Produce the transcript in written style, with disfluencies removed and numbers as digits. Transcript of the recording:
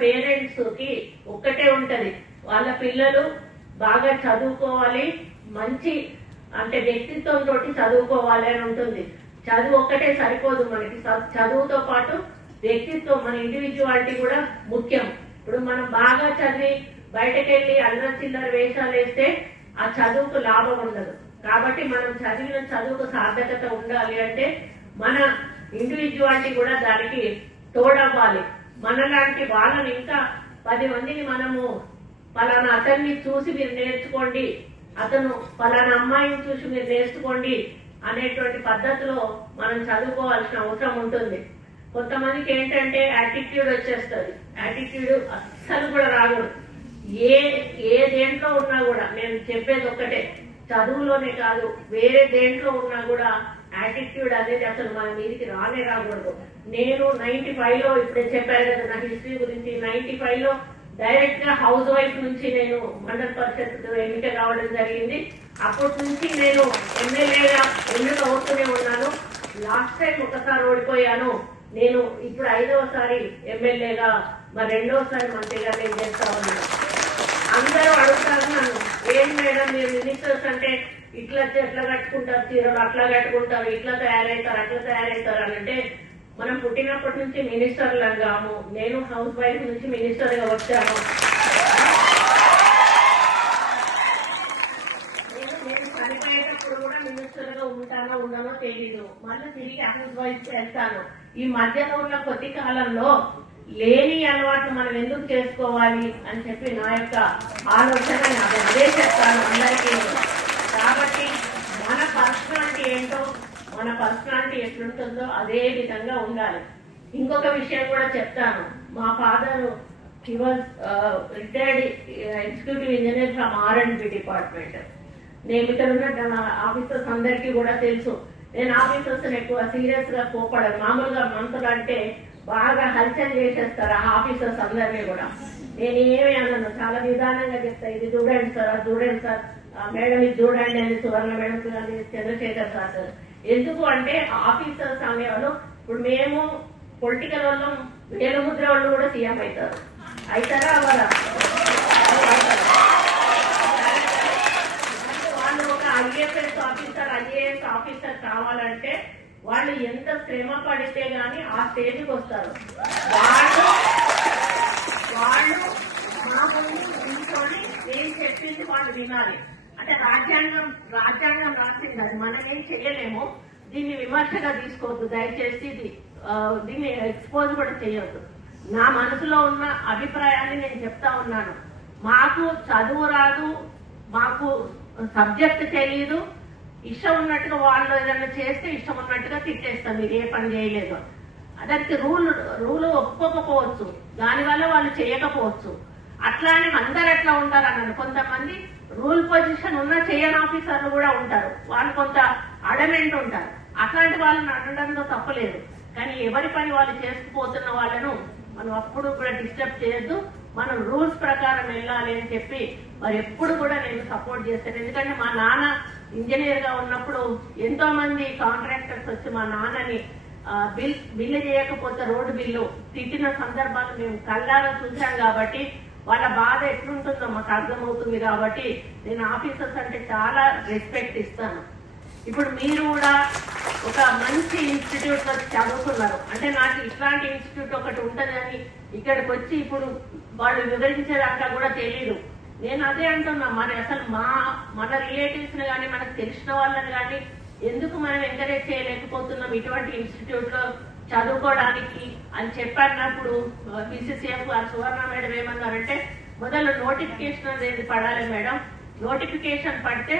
Parents కి ఒక్కటే ఉంటది, వాళ్ళ పిల్లలు బాగా చదువుకోవాలి, మంచి అంటే వ్యక్తిత్వం తోటి చదువుకోవాలి అని ఉంటుంది. చదువు ఒక్కటే సరిపోదు మనకి, చదువుతో పాటు వ్యక్తిత్వం, మన ఇండివిజువాలిటీ కూడా ముఖ్యం. ఇప్పుడు మనం బాగా చదివి బయటకెళ్లి అల్లరి చిల్లర వేషాలు వేస్తే ఆ చదువుకు లాభం ఉండదు. కాబట్టి మనం చదివిన చదువుకు సార్థకత ఉండాలి అంటే మన ఇండివిజువాలిటీ కూడా దానికి తోడవ్వాలి. మనలాంటి వాళ్ళని ఇంకా 10 మందిని మనము పలానా అతన్ని చూసి మీరు నేర్చుకోండి, అతను పలానా అమ్మాయిని చూసి మీరు నేర్చుకోండి అనేటువంటి పద్ధతిలో మనం చదువుకోవాల్సిన అవసరం ఉంటుంది. కొంతమందికి ఏంటంటే యాటిట్యూడ్ వచ్చేస్తుంది, యాటిట్యూడ్ అస్సలు కూడా రాకూడదు. ఏ దేంట్లో ఉన్నా కూడా, నేను చెప్పేది ఒక్కటే, చదువులోనే కాదు వేరే దేంట్లో ఉన్నా కూడా యాటిట్యూడ్ అనేది అసలు మన మీదికి రాకూడదు. నేను 95 లో ఇప్పుడే చెప్పారు కదా నా హిస్టరీ గురించి, 95 లో డైరెక్ట్ గా హౌస్ వైఫ్ నుంచి నేను మండల పరిషత్ ఎన్నిక కావడం జరిగింది. అప్పటి నుంచి నేను ఎమ్మెల్యేగా ఎన్నిక అవుతూనే ఉన్నాను. లాస్ట్ టైం ఒకసారి ఓడిపోయాను. నేను ఇప్పుడు 5వసారి ఎమ్మెల్యేగా, మరి 2వసారి మంత్రిగా నేను చేస్తా ఉన్నాను. అందరూ అడుగుతారు నన్ను, ఏం మేడం మీరు మినిస్టర్స్ అంటే ఇట్లా కట్టుకుంటారు చీరలు, అట్లా కట్టుకుంటారు, ఇట్లా తయారవుతారు, అట్లా తయారవుతారు అని. అంటే మనం పుట్టినప్పటి నుంచి మినిస్టర్లు కాము. నేను హౌస్ వైఫ్ నుంచి మినిస్టర్ గా వచ్చాను. నేను చనిపోయేటప్పుడు కూడా మినిస్టర్ గా ఉంటానో ఉండనో తెలీదు. మళ్ళీ తిరిగి హౌస్ వైఫ్ వెళ్తాను. ఈ మధ్యలో ఉన్న కొద్ది కాలంలో లేని అలవాటు మనం ఎందుకు చేసుకోవాలి అని చెప్పి నా యొక్క ఆలోచన, అదే చెప్తాను అందరికీ. కాబట్టి మన పర్సనాలిటీ ఏంటో, మన పర్సనాలిటీ ఎట్లుంటుందో అదే విధంగా ఉండాలి. ఇంకొక విషయం కూడా చెప్తాను. మా father he was retired executive engineer from R&B department. నేను ఇక్కడ ఉన్న ఆఫీసర్స్ అందరికీ కూడా తెలుసు, నేను ఆఫీసర్స్ ఎక్కువ సీరియస్ గా కోపడను. మామూలుగా మంత్రులు అంటే బాగా హల్చల్ చేసేస్తారు ఆ ఆఫీసర్స్ అందరినీ కూడా. నేను ఏమి అనను, చాలా నిదానంగా చెప్తా, ఇది చూడండి సార్, అది చూడండి సార్, మేడం ఇది చూడండి అని సువర్ణ మేడం కానీ చంద్రశేఖర్ సార్. ఎందుకు అంటే ఆఫీసర్స్ అనేవాళ్ళు, ఇప్పుడు మేము పొలిటికల్ వాళ్ళం, వేలుముద్ర వాళ్ళు కూడా సీఎం అవుతారు, అవుతారా అవ్వరా? వాళ్ళు ఒక ఐఏఎస్ ఆఫీసర్ కావాలంటే వాళ్ళు ఎంత శ్రమ పడితే గాని ఆ స్టేజ్కి వస్తారు. వాళ్ళు మా ముందు కూర్చొని నేను చెప్పింది వాళ్ళు వినాలి. అంటే రాజ్యాంగం రాసింది, అది మనం ఏం చేయలేము. దీన్ని విమర్శగా తీసుకోవద్దు దయచేసి, దీన్ని ఎక్స్పోజ్ కూడా చేయొద్దు. నా మనసులో ఉన్న అభిప్రాయాన్ని నేను చెప్తా ఉన్నాను. మాకు చదువు రాదు, మాకు సబ్జెక్ట్ తెలియదు, ఇష్టం ఉన్నట్టుగా వాళ్ళు ఏదైనా చేస్తే ఇష్టం ఉన్నట్టుగా తిట్టేస్తాం, మీరు ఏ పని చేయలేదు. దానికి రూల్ ఒప్పుకోకపోవచ్చు, దానివల్ల వాళ్ళు చేయకపోవచ్చు. అట్లా అని అందరు ఎట్లా ఉంటారు అన్నాను. కొంతమంది రూల్ పొజిషన్ ఉన్న చేయని ఆఫీసర్లు కూడా ఉంటారు, వాళ్ళు కొంత అడమెంట్ ఉంటారు. అట్లాంటి వాళ్ళని అనడంలో తప్పలేదు. కానీ ఎవరి పని వాళ్ళు చేసుకుపోతున్న వాళ్ళను మనం అప్పుడు కూడా డిస్టర్బ్ చేయొద్దు. మనం రూల్స్ ప్రకారం వెళ్ళాలి అని చెప్పి మరి ఎప్పుడు కూడా నేను సపోర్ట్ చేస్తాను. ఎందుకంటే మా నాన్న ఇంజనీర్ గా ఉన్నప్పుడు ఎంతో మంది కాంట్రాక్టర్స్ వచ్చి మా నాన్నని బిల్లు చేయకపోతే రోడ్డు బిల్లు తిట్టిన సందర్భాలు మేము కళ్ళారా చూసాం. కాబట్టి వాళ్ళ బాధ ఎట్లుంటుందో మాకు అర్థమవుతుంది. కాబట్టి నేను ఆఫీసర్స్ అంటే చాలా రెస్పెక్ట్ ఇస్తాను. ఇప్పుడు మీరు కూడా ఒక మంచి ఇన్స్టిట్యూట్ లో చదువుకున్నారు అంటే, నాకు ఇట్లాంటి ఇన్స్టిట్యూట్ ఒకటి ఉంటుందని ఇక్కడికి వచ్చి ఇప్పుడు వాళ్ళు వివరించేదాకా కూడా తెలీదు. నేను అదే అంటున్నా, అసలు మన రిలేటివ్స్ ని కానీ మనకు తెలిసిన వాళ్ళని కానీ ఎందుకు మనం ఎంకరేజ్ చేయలేకపోతున్నాం ఇటువంటి ఇన్స్టిట్యూట్ లో చదువుకోవడానికి అని చెప్పన్నప్పుడు బీసీసీఎఫ్ సువర్ణ మేడం ఏమన్నారంటే, మొదలు నోటిఫికేషన్ అనేది పడాలి మేడం, నోటిఫికేషన్ పడితే